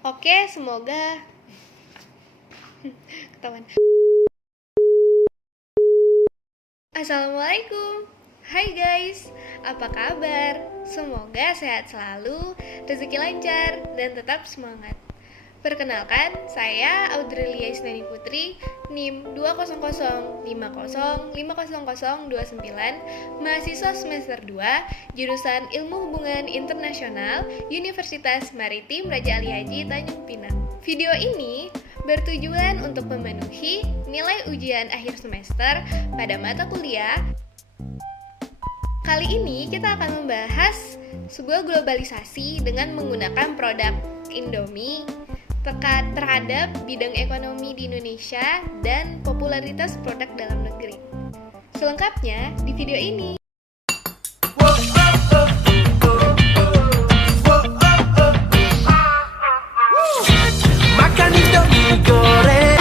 Oke, semoga ketahuan. Assalamualaikum. Hai guys, apa kabar? Semoga sehat selalu, rezeki lancar, dan tetap semangat. Perkenalkan, saya Audrelia Isnani Putri, NIM 20050500029, mahasiswa semester 2, jurusan Ilmu Hubungan Internasional, Universitas Maritim Raja Ali Haji Tanjung Pinang. Video ini bertujuan untuk memenuhi nilai ujian akhir semester pada mata kuliah. Kali ini kita akan membahas sebuah globalisasi dengan menggunakan produk Indomie terhadap bidang ekonomi di Indonesia dan popularitas produk dalam negeri. Selengkapnya di video ini. Makan Indomie goreng.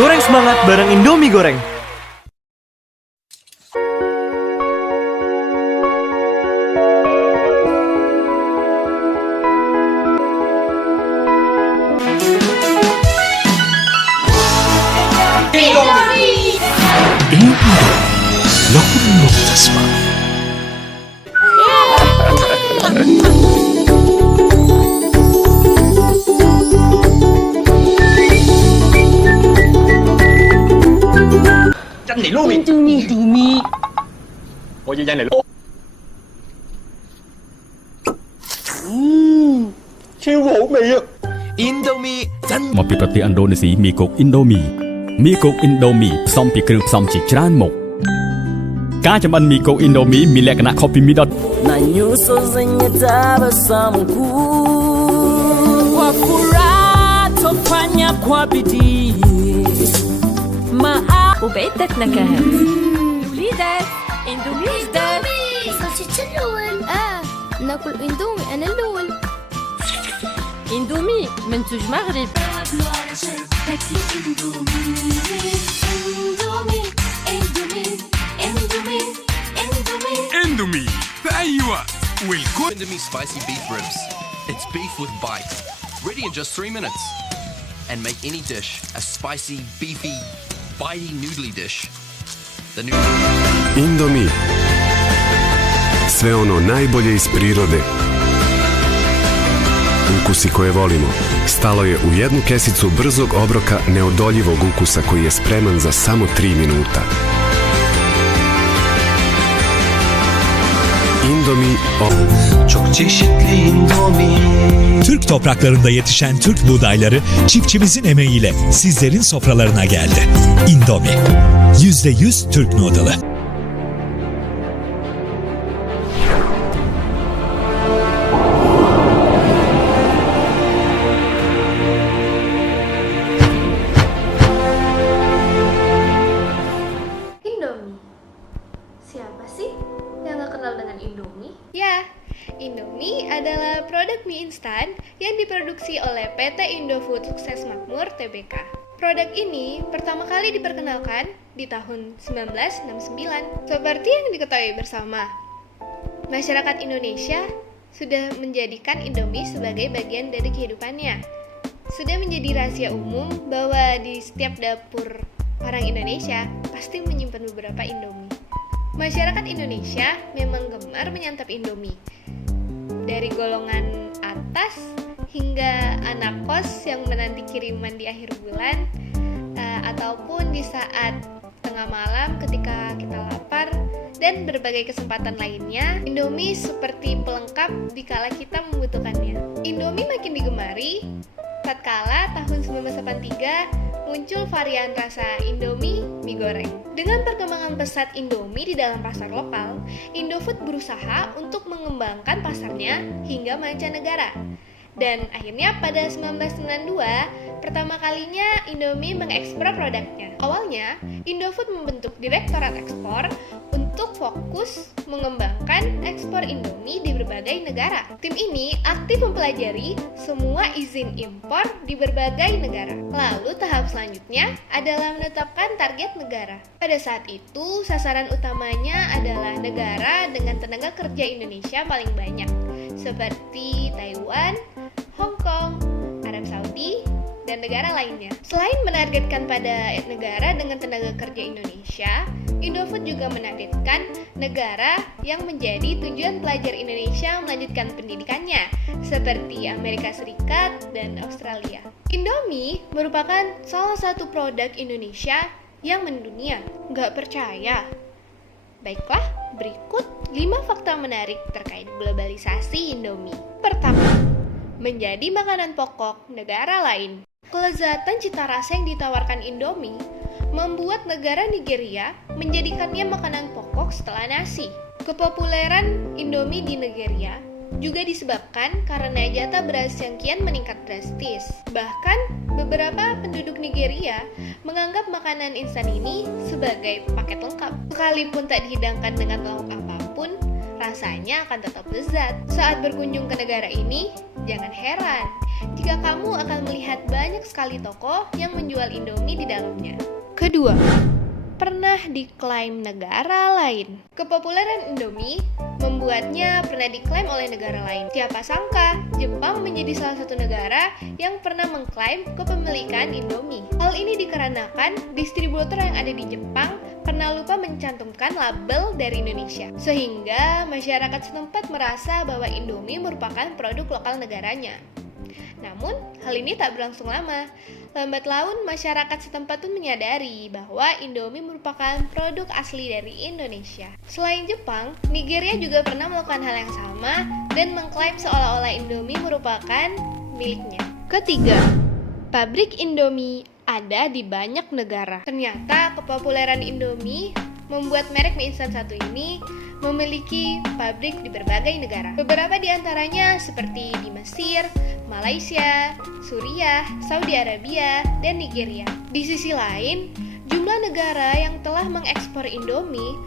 Goreng semangat bareng Indomie goreng. Lokum tasma. Danh này luôn Indomie. Ủa gì danh này luôn siêu hữu mì á. Indomie មកពីប្រទេសឥណ្ឌូនេស៊ីមីគុក Indomie មីគុក Indomie ផ្សំពីគ្រឿងផ្សំជាច្រើនមុខការចម្អិនមីគុក Indomie មានលក្ខណៈខុសពីមីដុត na nyuso zenye tabasamu kwa furaha tofanya kwa bidii وبعدة نكهات وليدات اندومي جداد صلصة الأول ناكل اندومي أنا الأول اندومي منتوج مغرب اندومي في أي وقت والكل Indomie spicy beef ribs. It's beef with bite. Ready in just 3 minutes. And make any dish a spicy, beefy, bitey, noodly dish. The new Indomie. Sve ono najbolje iz prirode. Ukusi koje volimo. Stalo je u jednu kesicu brzog obroka neodoljivog ukusa koji je spreman za samo 3 minuta. Indomie. Çok çeşitli Indomie. Türk topraklarında yetişen Türk buğdayları çiftçimizin emeğiyle sizlerin sofralarına geldi. Indomie. %100 Türk noodle'ı. Indomie. Siapa sih yang gak kenal dengan Indomie? Ya, Indomie adalah produk mie instan yang diproduksi oleh PT Indofood Sukses Makmur Tbk. Produk ini pertama kali diperkenalkan di tahun 1969. Seperti yang diketahui bersama, masyarakat Indonesia sudah menjadikan Indomie sebagai bagian dari kehidupannya. Sudah menjadi rahasia umum bahwa di setiap dapur orang Indonesia pasti menyimpan beberapa Indomie. Masyarakat Indonesia memang gemar menyantap Indomie. Dari golongan atas hingga anak kos yang menanti kiriman di akhir bulan, ataupun di saat tengah malam ketika kita lapar, dan berbagai kesempatan lainnya, Indomie seperti pelengkap dikala kita membutuhkannya. Indomie makin digemari tatkala tahun 1983 muncul varian rasa Indomie mie goreng. Dengan perkembangan pesat Indomie di dalam pasar lokal, Indofood berusaha untuk mengembangkan pasarnya hingga mancanegara. Dan akhirnya pada 1992, pertama kalinya Indomie mengekspor produknya. Awalnya, Indofood membentuk Direktorat Ekspor untuk fokus mengembangkan ekspor Indomie di berbagai negara. Tim ini aktif mempelajari semua izin impor di berbagai negara. Lalu tahap selanjutnya adalah menetapkan target negara. Pada saat itu, sasaran utamanya adalah negara dengan tenaga kerja Indonesia paling banyak, seperti Taiwan, Hong Kong, dengan negara lainnya. Selain menargetkan pada negara dengan tenaga kerja Indonesia, Indofood juga menargetkan negara yang menjadi tujuan pelajar Indonesia melanjutkan pendidikannya, seperti Amerika Serikat dan Australia. Indomie merupakan salah satu produk Indonesia yang mendunia. Nggak percaya? Baiklah, berikut 5 fakta menarik terkait globalisasi Indomie. Pertama, menjadi makanan pokok negara lain. Kelezatan cita rasa yang ditawarkan Indomie membuat negara Nigeria menjadikannya makanan pokok setelah nasi. Kepopuleran Indomie di Nigeria juga disebabkan karena jatah beras yang kian meningkat drastis. Bahkan, beberapa penduduk Nigeria menganggap makanan instan ini sebagai paket lengkap. Sekalipun tak dihidangkan dengan lauk apapun, rasanya akan tetap lezat. Saat berkunjung ke negara ini, jangan heran jika kamu akan melihat banyak sekali toko yang menjual Indomie di dalamnya. Kedua, pernah diklaim negara lain. Kepopuleran Indomie membuatnya pernah diklaim oleh negara lain. Siapa sangka, Jepang menjadi salah satu negara yang pernah mengklaim kepemilikan Indomie. Hal ini dikarenakan distributor yang ada di Jepang pernah lupa mencantumkan label dari Indonesia, sehingga masyarakat setempat merasa bahwa Indomie merupakan produk lokal negaranya. Namun, hal ini tak berlangsung lama. Lambat laun, masyarakat setempat pun menyadari bahwa Indomie merupakan produk asli dari Indonesia. Selain Jepang, Nigeria juga pernah melakukan hal yang sama dan mengklaim seolah-olah Indomie merupakan miliknya. Ketiga, pabrik Indomie ada di banyak negara. Ternyata kepopuleran Indomie membuat merek mie instan satu ini memiliki pabrik di berbagai negara. Beberapa di antaranya seperti di Mesir, Malaysia, Suriah, Saudi Arabia, dan Nigeria. Di sisi lain, jumlah negara yang telah mengekspor Indomie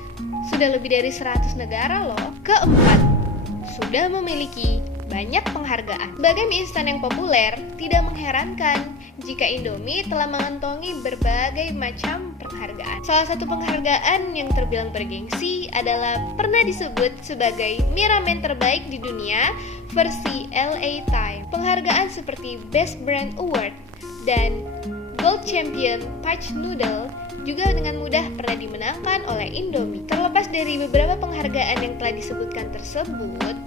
sudah lebih dari 100 negara loh. Keempat, sudah memiliki banyak penghargaan. Sebagai mie instan yang populer, tidak mengherankan jika Indomie telah mengantongi berbagai macam penghargaan. Salah satu penghargaan yang terbilang bergengsi adalah pernah disebut sebagai mie ramen terbaik di dunia versi LA Times. Penghargaan seperti Best Brand Award dan Gold Champion Patch Noodle juga dengan mudah pernah dimenangkan oleh Indomie. Terlepas dari beberapa penghargaan yang telah disebutkan tersebut,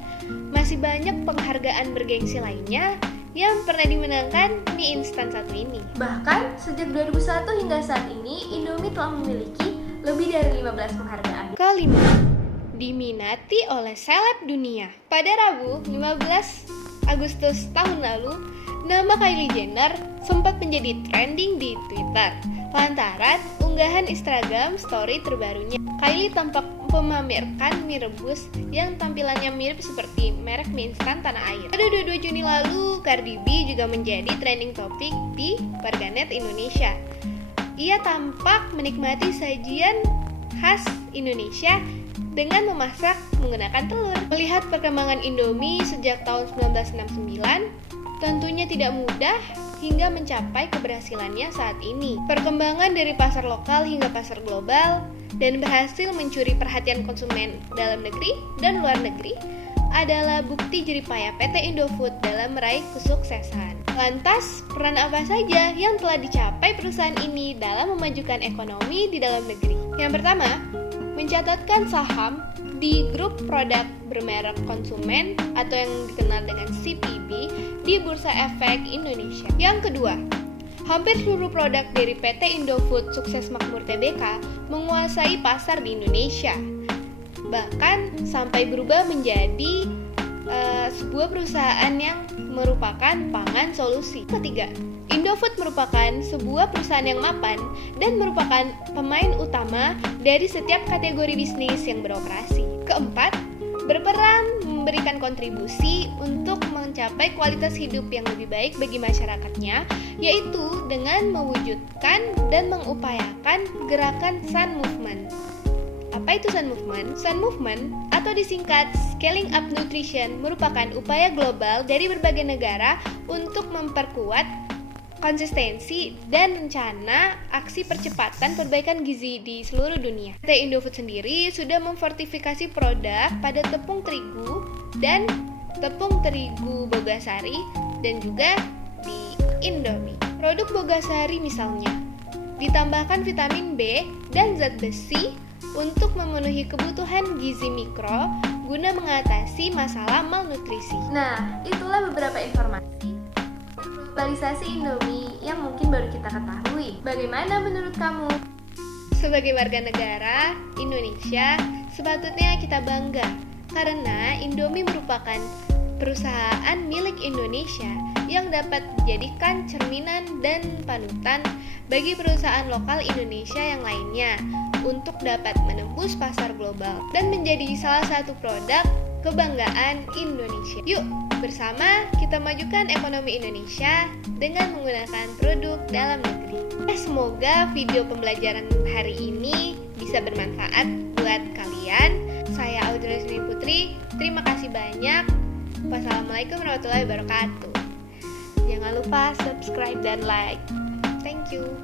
masih banyak penghargaan bergengsi lainnya yang pernah dimenangkan mie instan satu ini. Bahkan, sejak 2001 hingga saat ini, Indomie telah memiliki lebih dari 15 penghargaan. Kelima, diminati oleh seleb dunia. Pada Rabu, 15 Agustus tahun lalu, nama Kylie Jenner sempat menjadi trending di Twitter lantaran unggahan Instagram story terbarunya. Kylie tampak memamerkan mie rebus yang tampilannya mirip seperti merek mie instan tanah air. Pada 22 Juni lalu, Cardi B juga menjadi trending topik di warganet Indonesia. Ia tampak menikmati sajian khas Indonesia dengan memasak menggunakan telur. Melihat perkembangan Indomie sejak tahun 1969, tentunya tidak mudah hingga mencapai keberhasilannya saat ini. Perkembangan dari pasar lokal hingga pasar global dan berhasil mencuri perhatian konsumen dalam negeri dan luar negeri adalah bukti jeripaya PT Indofood dalam meraih kesuksesan. Lantas, peran apa saja yang telah dicapai perusahaan ini dalam memajukan ekonomi di dalam negeri? Yang pertama, mencatatkan saham di grup produk bermerek konsumen atau yang dikenal dengan CPB di Bursa Efek Indonesia. Yang kedua, hampir seluruh produk dari PT Indofood Sukses Makmur Tbk menguasai pasar di Indonesia. Bahkan sampai berubah menjadi sebuah perusahaan yang merupakan pangan solusi. Ketiga, Indofood merupakan sebuah perusahaan yang mapan dan merupakan pemain utama dari setiap kategori bisnis yang beroperasi. Keempat, berperan memberikan kontribusi untuk mencapai kualitas hidup yang lebih baik bagi masyarakatnya, yaitu dengan mewujudkan dan mengupayakan gerakan Sun Movement. Apa itu Sun Movement? Sun Movement atau disingkat Scaling Up Nutrition merupakan upaya global dari berbagai negara untuk memperkuat konsistensi dan rencana aksi percepatan perbaikan gizi di seluruh dunia. PT Indofood sendiri sudah memfortifikasi produk pada tepung terigu dan tepung terigu bogasari dan juga di Indomie. produk Bogasari misalnya. Ditambahkan vitamin B dan zat besi untuk memenuhi kebutuhan gizi mikro guna mengatasi masalah malnutrisi. Nah, itulah beberapa informasi globalisasi Indomie yang mungkin baru kita ketahui. Bagaimana menurut kamu? Sebagai warga negara Indonesia, sepatutnya kita bangga karena Indomie merupakan perusahaan milik Indonesia yang dapat dijadikan cerminan dan panutan bagi perusahaan lokal Indonesia yang lainnya untuk dapat menembus pasar global dan menjadi salah satu produk kebanggaan Indonesia. Yuk, bersama kita majukan ekonomi Indonesia dengan menggunakan produk dalam negeri. Semoga video pembelajaran hari ini bisa bermanfaat buat kalian. Saya Audrey Sri Putri, terima kasih banyak. Wassalamualaikum warahmatullahi wabarakatuh. Jangan lupa subscribe dan like. Thank you.